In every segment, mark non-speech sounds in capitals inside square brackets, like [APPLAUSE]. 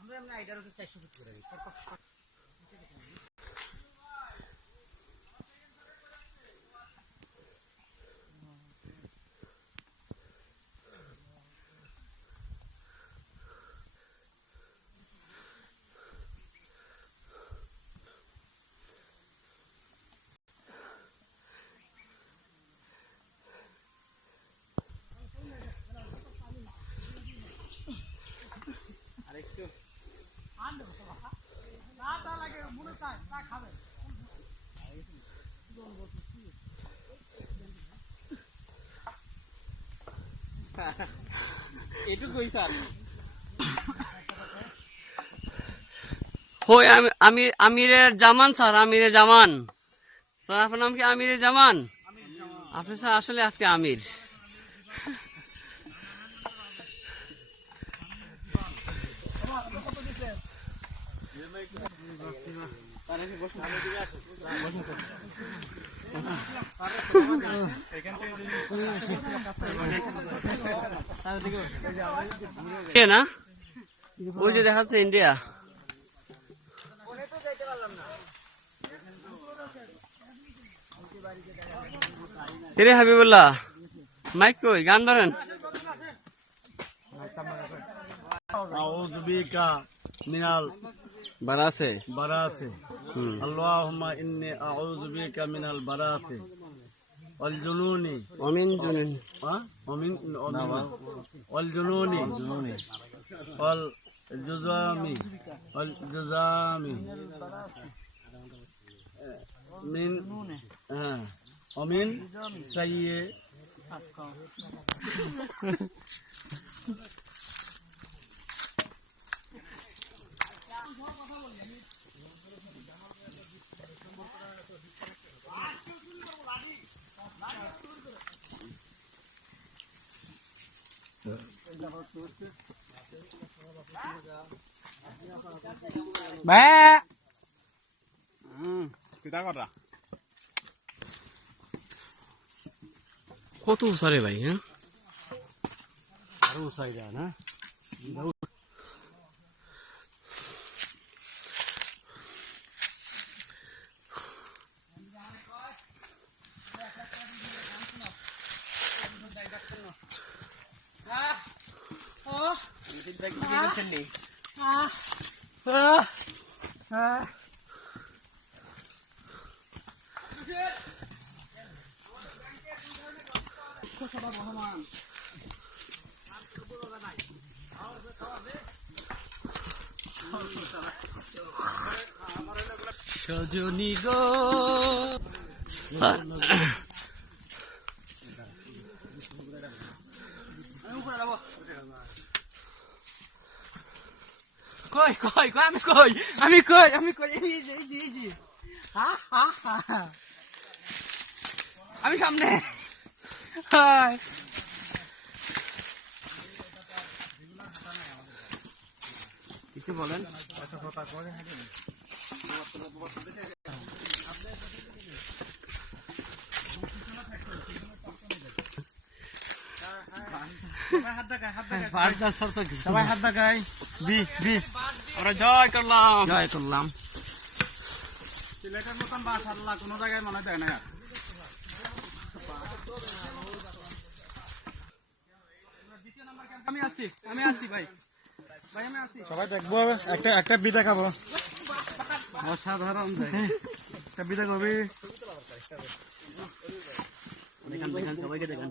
আমরা এমনি আইডার চারশো ফুট করে দিই। চার এটুকুই স্যার। হই, আমি আমি আমিরের জামান, স্যার আমিরের জামান। স্যার, আপনার নাম কি আমিরের জামান? আপনি স্যার, আসলে আজকে আমির। কে না? ওই যে দেখাচ্ছে ইন্ডিয়া হিরে হাবিবুল্লাহ মাইক কই গান ধরেন। বিকা মিনাল براسي. براسي. اللهم إني أعوذ بك من البراسي والجنون. ومن جنون. ومن نعم. والجنون. والجزام. والجزام. من آه. ومن سيء. [LAUGHS] কিতা সারে ভাই হ্যাঁ আরও সাইডা না? সজনী গো। কই কই কই আমি কই আমি কই আমি কই এই যে এই যে এই যে হা হা হা। আমি সামনে। কিছু বলেন? সবাই হাত দেখাই বি বি। আমরা জয় করলাম। জয় করলাম। সিলেটের মতন মাশাআল্লাহ কোনো জায়গায় মনে দেয় না আমি আছি আমি আছি ভাই। ভাই আমি আছি। সবাই দেখব একটা একটা বি দেখাবো অসাধারণ একটা বি দেখাবি দেখান দেখান সবাইকে দেখান।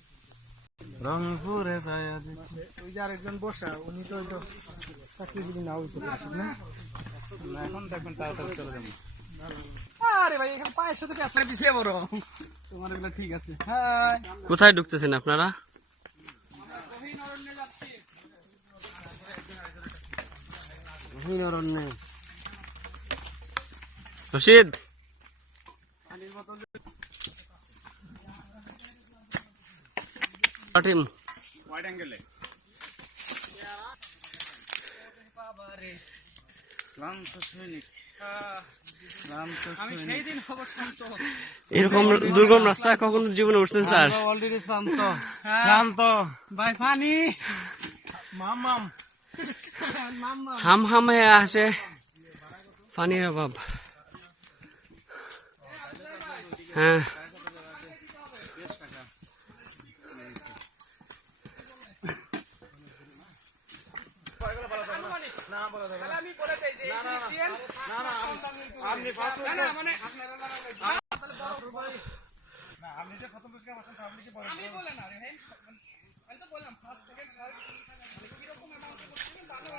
রংপুরে যায় ওই যে আরেকজন বসা উনি তো চাকরি যদি না হইতে পারছেন না। এখন দেখবেন তাড়াতাড়ি চলে যাব আরে ভাই এখানে পায়ের সাথে বড়। তোমার ঠিক আছে। হ্যাঁ কোথায় ঢুকতেছেন আপনারা? রশিদ? টিম ওয়াইড অ্যাঙ্গেলে ক্লান্ত সৈনিক ক্লান্ত আমি সেই দিন হব শান্ত এরকম দুর্গম রাস্তায় কখনো জীবনে উঠছেন স্যার? অলরেডি শান্ত। শান্ত। ভাই পানি মামাম হাম হাম হয়ে আসে। পানির অভাব। হ্যাঁ। আমি বলে দেই যে ইনিশিয়াল আপনি ফার্স্ট না না মানে আপনি যে প্রথম পুরস্কার পাচ্ছেন আপনি কি বলেন? আমি বলে না রে হ্যাঁ আমি তো বললাম ফার্স্ট সেকেন্ড থার্ড মানে কীরকম অ্যামাউন্ট করছিলেন তাহলে